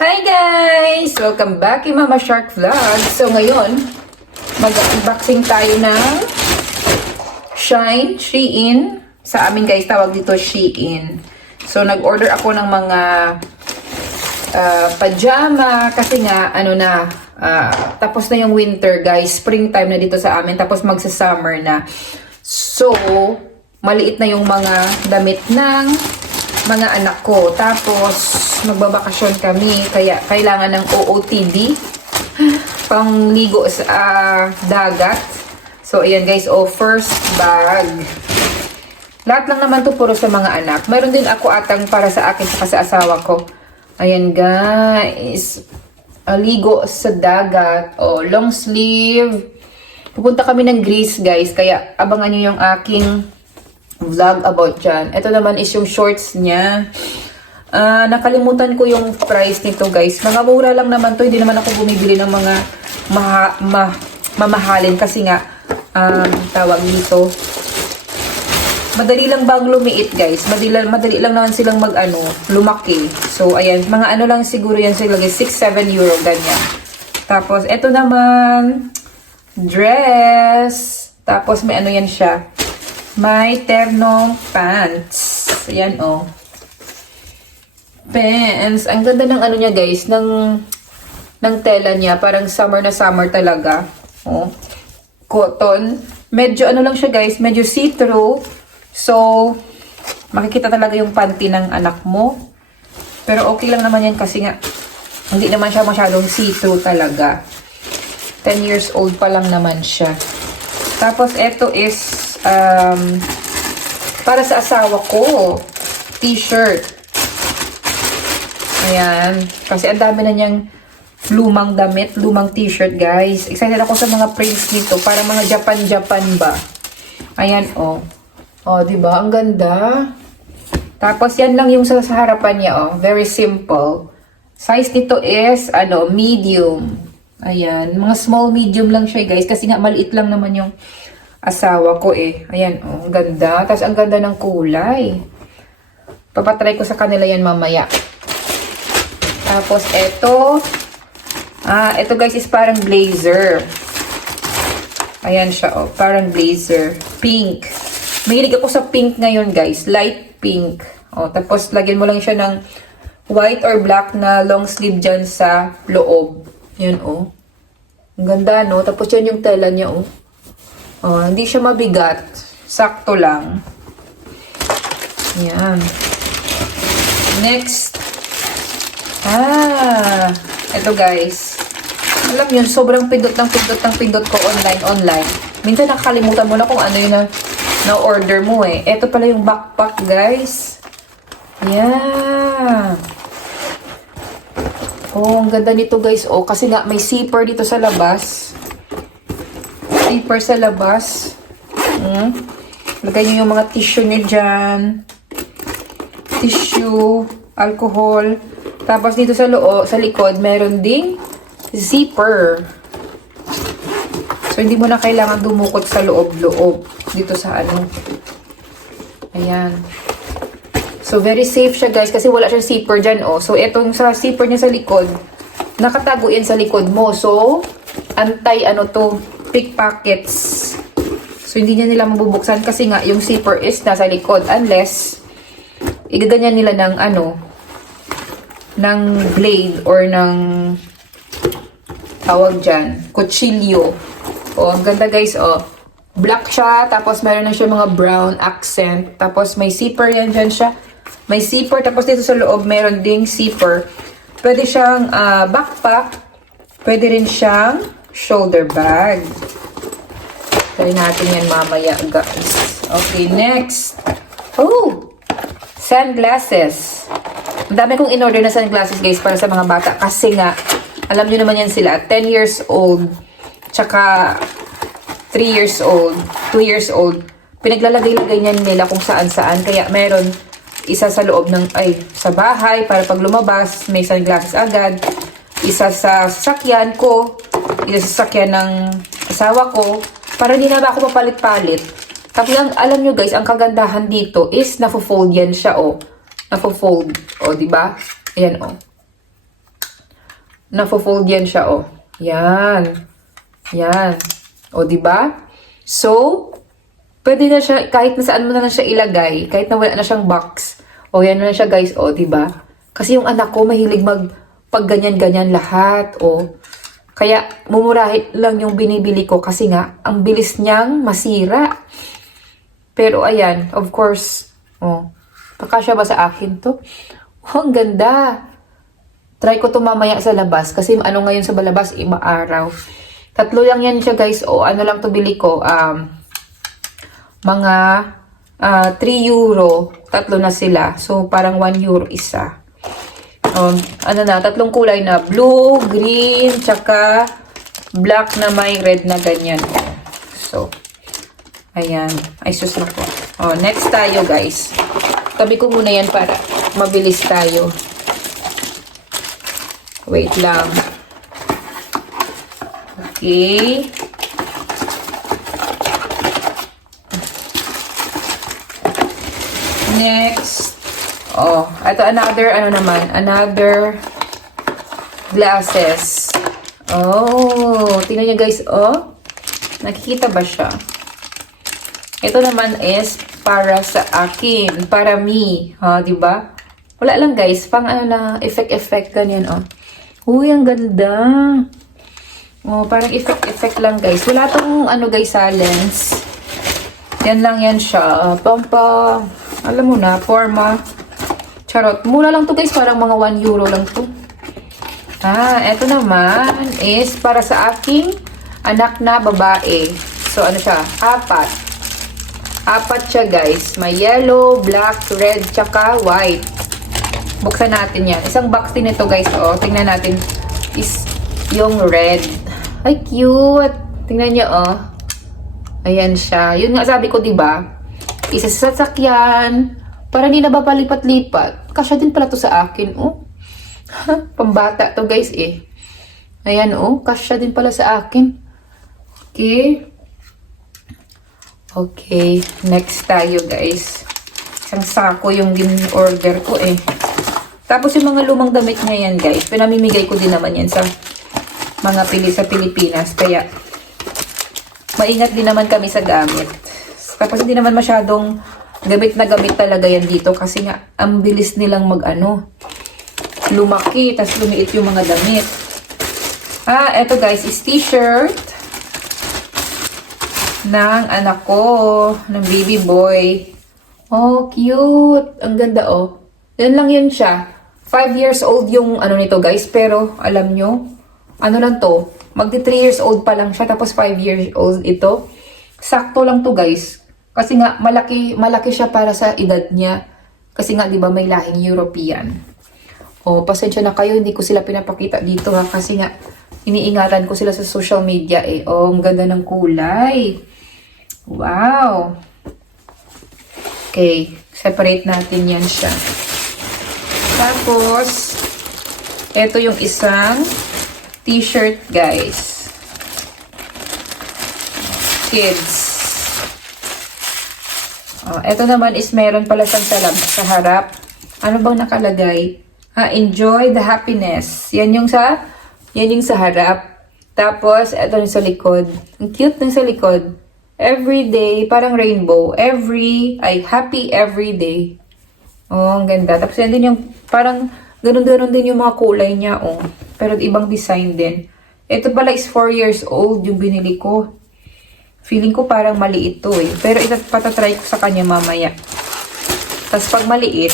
Hi guys! Welcome back kay Mama Shark Vlog. So ngayon, mag-unboxing tayo ng Shine Shein. Sa amin guys, tawag dito Shein. So nag-order ako ng mga pajama kasi nga tapos na yung winter guys. Springtime na dito sa amin, tapos magsa-summer na. So maliit na yung mga damit ng mga anak ko. Tapos magbabakasyon kami, kaya kailangan ng OOTD pangligo sa dagat. So ayan guys, first bag. Lahat lang naman to puro sa mga anak. Mayroon din ako atang para sa akin saka sa asawa ko. Ayan guys, ligo sa dagat. Long sleeve. Pupunta kami ng Greece guys, kaya abangan nyo yung aking vlog about dyan. Ito naman is yung shorts niya. Nakalimutan ko yung price nito guys. Mga mura lang naman to. Hindi naman ako bumibili ng mga mamahalin kasi nga tawag dito. Madali lang bang lumiit guys. Madali lang naman silang lumaki. So ayan, mga lang siguro yan sila guys. 6-7 euro ganyan. Tapos eto naman dress. Tapos may yan siya. May ternong pants. Ayan pants. Ang ganda ng niya guys, ng tela niya, parang summer na summer talaga. Cotton. Medyo lang siya guys, medyo see-through. So makikita talaga yung panty ng anak mo. Pero okay lang naman yan kasi nga hindi naman siya masyadong see-through talaga. 10 years old pa lang naman siya. Tapos ito is para sa asawa ko, t-shirt. Ayan. Kasi ang dami na niyang lumang damit, lumang t-shirt, guys. Excited ako sa mga prints nito. Para mga Japan ba. Ayan, diba? Ang ganda. Tapos, yan lang yung sa harapan niya, Very simple. Size nito is, medium. Ayan. Mga small, medium lang siya, guys. Kasi nga, maliit lang naman yung asawa ko, Ayan, ang ganda. Tapos, ang ganda ng kulay. Papatry ko sa kanila yan mamaya. Tapos, ito guys is parang blazer. Ayan siya, parang blazer. Pink. Mahilig ako sa pink ngayon, guys. Light pink. Tapos, lagyan mo lang siya ng white or black na long sleeve dyan sa loob. Yan, Ang ganda, no? Tapos, yan yung tela niya, hindi siya mabigat. Sakto lang. Yan. Next. Ito guys. Alam yun, sobrang pindot ko online. Minsan nakakalimutan mo na kung ano yun na order mo Ito pala yung backpack guys. Yeah. Ang ganda nito guys. Kasi nga may zipper dito sa labas. Zipper sa labas. Lagay nyo yung mga tissue nyo dyan. Tissue, alcohol. Tapos dito sa likod, meron ding zipper. So, hindi mo na kailangan dumukot sa loob-loob. Dito sa Ayan. So, very safe siya guys kasi wala siyang zipper dyan, So, etong sa zipper niya sa likod, nakatago yan sa likod mo. So, pickpockets. So, hindi niya nila mabubuksan kasi nga yung zipper is nasa likod unless igaganyan nila ng blade or ng tawag dyan, kutsilyo. Ang ganda guys, black siya, tapos meron na siya mga brown accent, tapos may zipper yan dyan siya. May zipper, tapos dito sa loob meron ding zipper. Pwede siyang backpack, pwede rin siyang shoulder bag. Try natin yan mamaya guys. Okay, next. Sunglasses. Ang dami kong in-order na sunglasses guys para sa mga bata. Kasi nga, alam nyo naman yan sila. 10 years old. Tsaka 3 years old. 2 years old. Pinaglalagay-lagay niyan nila kung saan-saan. Kaya meron isa sa loob sa bahay. Para pag lumabas, may sunglasses agad. Isa sa sasakyan ko. Isa sa sasakyan ng asawa ko. Para hindi na ba ako papalit-palit. Tapos alam nyo guys, ang kagandahan dito is nafo-fold yan siya Nafo-fold. Diba? Ayan, nafo-fold yan siya, oh. Yan. Yan. O, diba? So, pwede na siya, kahit na saan mo na lang siya ilagay, kahit na wala na siyang box. O, yan na siya, guys. O, diba? Kasi yung anak ko, mahilig pag ganyan-ganyan lahat. O, kaya, mumurahin lang yung binibili ko kasi nga, ang bilis niyang masira. Pero, ayan, of course, o, pakasya ba sa akin to? Oh, ang ganda. Try ko to mamaya sa labas kasi ano ngayon sa labas, iba araw. 3 lang yan siya, guys. O, ano lang to bili ko? Mga 3 euro. 3 na sila. So, parang 1 euro isa. Ano na, 3 kulay na. Blue, green, tsaka black na may red na ganyan. So, ayan. Ay, sus na po. Next tayo, guys. Tabi ko muna yan para mabilis tayo. Wait lang. Okay. Next. Ito another, another glasses. Tingnan niyo guys, nakikita ba siya? Ito naman is para sa akin, para me, diba? Wala lang guys, pang na, effect, ganyan, Uy, ang ganda. Parang effect lang guys. Wala tong guys sa lens. Yan lang yan siya. Alam mo na, forma. Charot. Mura lang to guys. Parang mga 1 euro lang to. Eto naman is para sa aking anak na babae. So, ano siya? 4 siya guys. May yellow, black, red, tsaka white. Buksan natin yan. Isang box din ito guys. Tingnan natin. Is yung red. Ay, cute. Tingnan nyo, Ayan siya. Yun nga sabi ko, diba? Isa sa sasakyan. Para hindi na babalipat-lipat. Kasya din pala to sa akin, Pambata to, guys, Ayan, kasya din pala sa akin. Okay. Okay. Next tayo, guys. Isang sako yung order ko, Tapos yung mga lumang damit niya yan, guys. Pinamimigay ko din naman yan sa mga sa Pilipinas. Kaya, maingat din naman kami sa gamit. Tapos hindi naman masyadong gamit na gamit talaga yan dito. Kasi nga, ang bilis nilang lumaki. Tapos lumiit yung mga damit. Eto guys, is t-shirt ng anak ko. Ng baby boy. Oh, cute. Ang ganda, Yan lang yun siya. 5 years old yung nito guys. Pero, alam nyo, lang to. Magdi 3 years old pa lang siya. Tapos 5 years old ito. Sakto lang to guys. Kasi nga, malaki siya para sa edad niya. Kasi nga, di ba, may lahing European. Pasensya na kayo. Hindi ko sila pinapakita dito ha. Kasi nga, iniingatan ko sila sa social media ang ganda ng kulay. Wow. Okay. Separate natin yan siya. Tapos, ito yung isang t-shirt, guys. Kids. Ito naman is meron pala sa harap. Ano bang nakalagay? Enjoy the happiness. Yan yung sa harap. Tapos, ito yung sa likod. Ang cute ng sa likod. Every day, parang rainbow. Happy every day. Ang ganda. Tapos yan din yung, parang, ganun-ganun din yung mga kulay niya, Pero ibang design din. Ito pala is 4 years old yung binili ko. Feeling ko parang maliit to, Pero patatry ko sa kanya mamaya. Tapos pag maliit,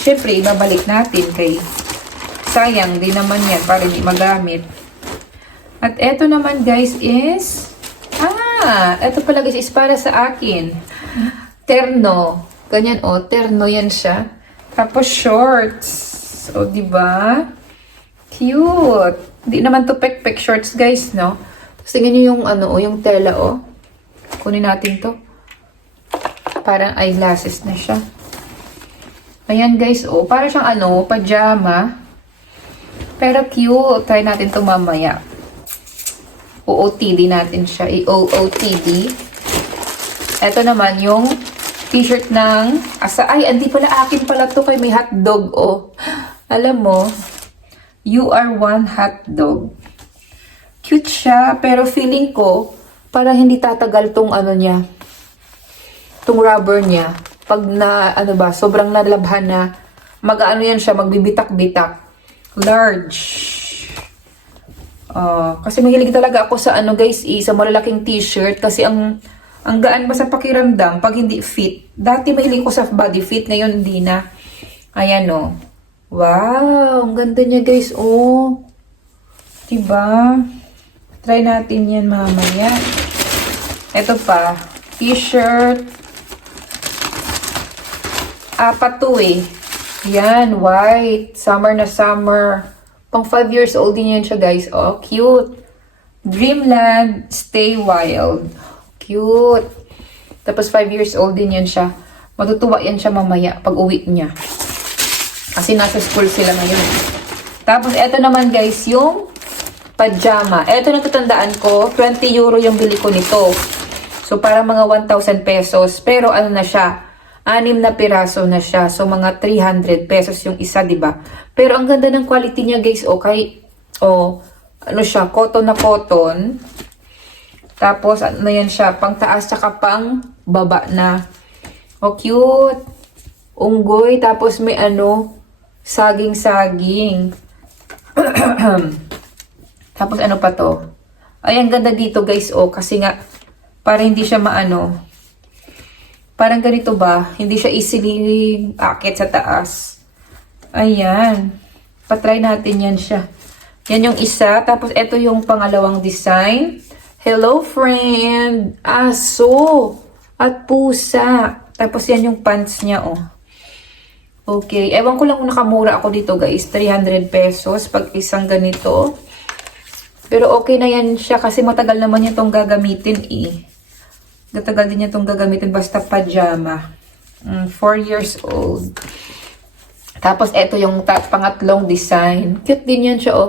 syempre, ibabalik natin kay sayang din naman yan para hindi magamit. At eto naman, guys, is, eto pala, guys, is para sa akin. Terno. Ganyan, terno yan siya. Tapos shorts. Diba? Cute. Hindi naman to pek-pek shorts, guys, no? Tapos tingnan nyo yung, yung tela, Kunin natin to. Parang eyeglasses na siya. Ayan, guys, Para siyang, pajama. Pero cute. Try natin to mamaya. OOTD natin siya. OOTD. Ito naman yung t-shirt ng asa. Ay, hindi pala akin pala to kay may hotdog, Alam mo, You are one hot dog. Cute siya, pero feeling ko, para hindi tatagal tong ano niya, tong rubber niya. Pag na, ano ba, sobrang nalabhan na, mag-ano yan siya, magbibitak-bitak. Large. Kasi mahilig talaga ako sa ano guys, sa malalaking t-shirt. Kasi ang gaan ba sa pakiramdam pag hindi fit. Dati mahilig ko sa body fit, ngayon hindi na. Ayan o. Wow, ang ganda niya guys. Oh. Diba? Try natin yan mamaya. Ito pa. T-shirt. Apat to eh. Yan, white. Summer na summer. Pang 5 years old din yan siya guys. Oh, cute. Dreamland, stay wild. Cute. Tapos 5 years old din yan siya. Matutuwa yan siya mamaya pag uwi niya. Kasi nasa school sila ngayon. Tapos, eto naman guys, yung pajama. Eto natatandaan ko, 20 euro yung bili ko nito. So, para mga 1,000 pesos. Pero ano na siya, 6 na piraso na siya. So, mga 300 pesos yung isa, diba? Pero ang ganda ng quality niya guys, okay? Ano siya, cotton na cotton. Tapos, ano yan siya, pang taas tsaka pang baba na. Oh, cute. Unggoy, tapos may ano, saging-saging. Tapos ano pa to? Ay, ang ganda dito guys, kasi nga, para hindi siya maano. Parang ganito ba? Hindi siya easily akit sa taas. Ayan. Patry natin yan siya. Yan yung isa. Tapos ito yung pangalawang design. Hello friend! Aso! At pusa. Tapos yan yung pants niya, Okay. Ewan ko lang kung nakamura ako dito, guys. 300 pesos pag isang ganito. Pero okay na yan siya kasi matagal naman niya itong gagamitin, Matagal din niya itong gagamitin basta pajama. 4 years old. Tapos, eto yung pangatlong design. Cute din yan siya,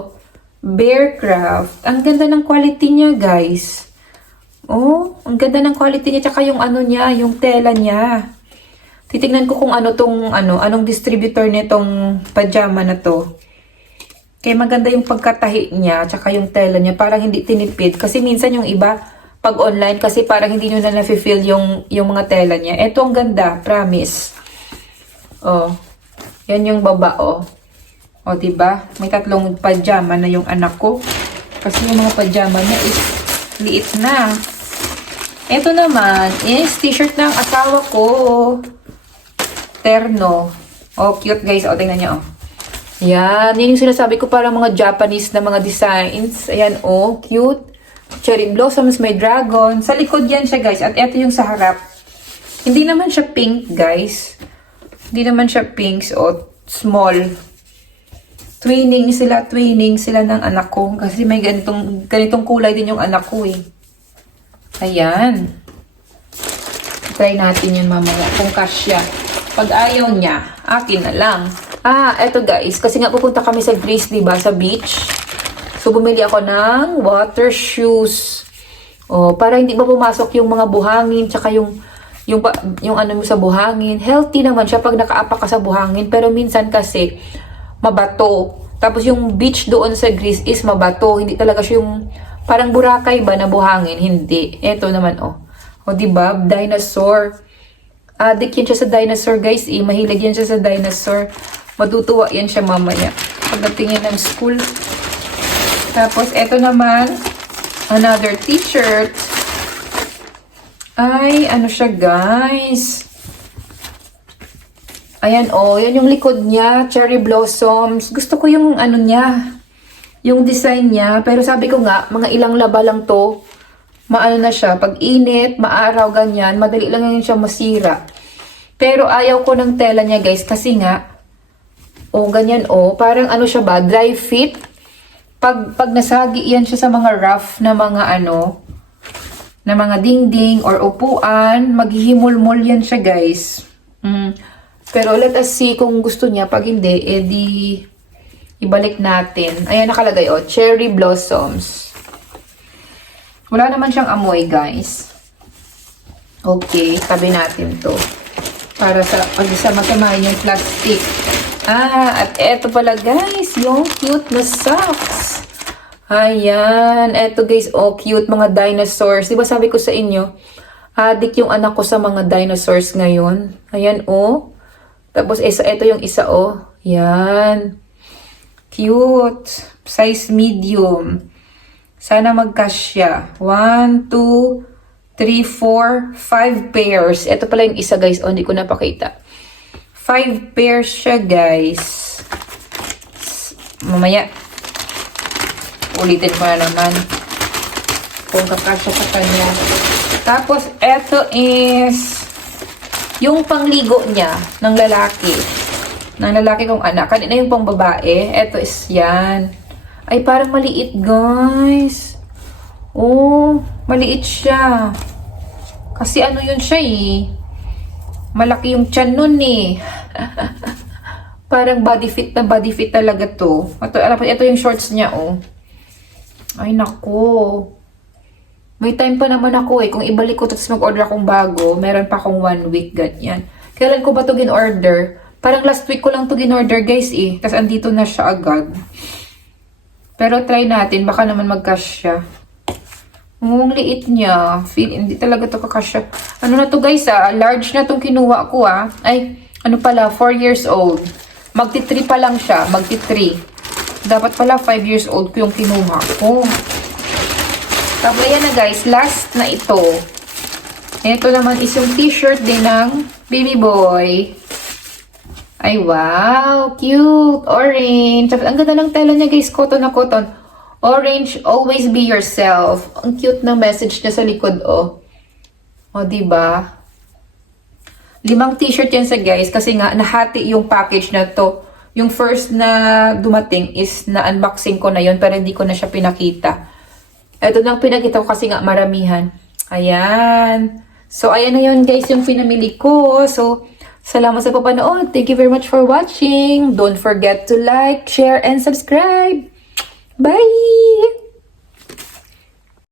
Bearcraft. Ang ganda ng quality niya, guys. Ang ganda ng quality niya. Tsaka yung ano niya, yung tela niya. Titignan ko kung anong distributor nitong pajama na to. Kaya maganda yung pagkatahi niya, tsaka yung tela niya, parang hindi tinipid. Kasi minsan yung iba, pag online, kasi parang hindi nyo na nafe-feel yung mga tela niya. Ito ang ganda, promise. Yan yung baba, diba? May 3 pajama na yung anak ko. Kasi yung mga pajama niya is liit na. Ito naman is t-shirt ng asawa ko. Terno. Cute guys. Tingnan nyo, Yan. Yan yung sinasabi ko para mga Japanese na mga designs. Ayan, cute. Cherry blossoms, may dragon. Sa likod yan siya, guys. At ito yung sa harap. Hindi naman siya pink, guys. Hindi naman siya pink. Small. Twinning sila ng anak ko. Kasi may ganitong kulay din yung anak ko, Ayan. Try natin yan mamaya. Kung kasya. Pag ayaw niya, akin na lang. Eto guys, kasi nga pupunta kami sa Greece, diba? Sa beach. So, bumili ako ng water shoes. Para hindi ba pumasok yung mga buhangin, tsaka yung ano mo sa buhangin. Healthy naman siya pag nakaapak ka sa buhangin. Pero minsan kasi, mabato. Tapos yung beach doon sa Greece is mabato. Hindi talaga siya yung parang Boracay ba na buhangin. Hindi. Eto naman, diba? Dinosaur. Addict yan siya sa dinosaur, guys. Mahilig yan siya sa dinosaur. Matutuwa yan siya mamaya. Pagdating yan ng school. Tapos, eto naman, another t-shirt. Ay, ano siya, guys? Ayan, yan yung likod niya. Cherry blossoms. Gusto ko yung ano niya. Yung design niya. Pero sabi ko nga, mga ilang laba lang to. Maano na siya, pag init, maaraw, ganyan, madali lang yan siya masira. Pero ayaw ko ng tela niya guys, kasi nga, ganyan parang ano siya ba, dry fit. Pag nasagi yan siya sa mga rough na mga na mga dingding or upuan, maghihimol-mol yan siya guys. Pero let us see kung gusto niya, pag hindi, edi ibalik natin. Ayan nakalagay, cherry blossoms. Wala naman siyang amoy, guys. Okay, tabi natin to. Para sa pag-isama-samahin yung plastic. At eto pala, guys. yung cute na socks. Ayan. Eto guys, oh, cute mga dinosaurs. Diba sabi ko sa inyo, adik yung anak ko sa mga dinosaurs ngayon. Ayan, oh. Tapos, ito yung isa, oh. Yan. Cute. Size medium. Sana magkasya. 1, 2, 3, 4, 5 pairs. Ito pala yung isa, guys. Oh, hindi ko napakita. 5 pairs siya, guys. Mamaya, ulitin ko na naman kung kakasya sa kanya. Tapos, eto is yung pangligo niya ng lalaki. Ng lalaki kong anak. Kanina yung pang babae. Eto is yan. Ay, parang maliit, guys. Oh, maliit siya. Kasi ano yun siya eh. Malaki yung tiyan nun eh. Parang body fit talaga to. Ito yung shorts niya, oh. Ay, nako. May time pa naman ako eh. Kung ibalik ko tapos mag-order akong bago, meron pa akong 1 week, ganyan. Kailan ko ba ito gin-order? Parang last week ko lang ito gin-order, guys eh. Tapos andito na siya agad. Pero try natin. Baka naman magkasya. Ang liit niya. Hindi talaga ito kakasya. Ano na to guys ah? Large na itong kinuha ko ah. Ay, ano pala? 4 years old. Magti-3 pa lang siya. Magti-3. Dapat pala 5 years old ko yung kinuha ko. Tapos yan na guys, last na ito. Ito naman is yung t-shirt din ng baby boy. Ay wow, cute, orange. Tapos ang ganda ng tela niya guys, cotton na cotton. Orange, always be yourself. Ang cute na message niya sa likod, oh. O, diba? 5 t-shirt yan sa guys, kasi nga nahati yung package na to. Yung first na dumating is na-unboxing ko na yun, pero hindi ko na siya pinakita. Ito nang pinakita ko kasi nga maramihan. Ayan. So, ayan na yun guys yung pinamili ko. So, salamat sa papanood. Thank you very much for watching. Don't forget to like, share, and subscribe. Bye!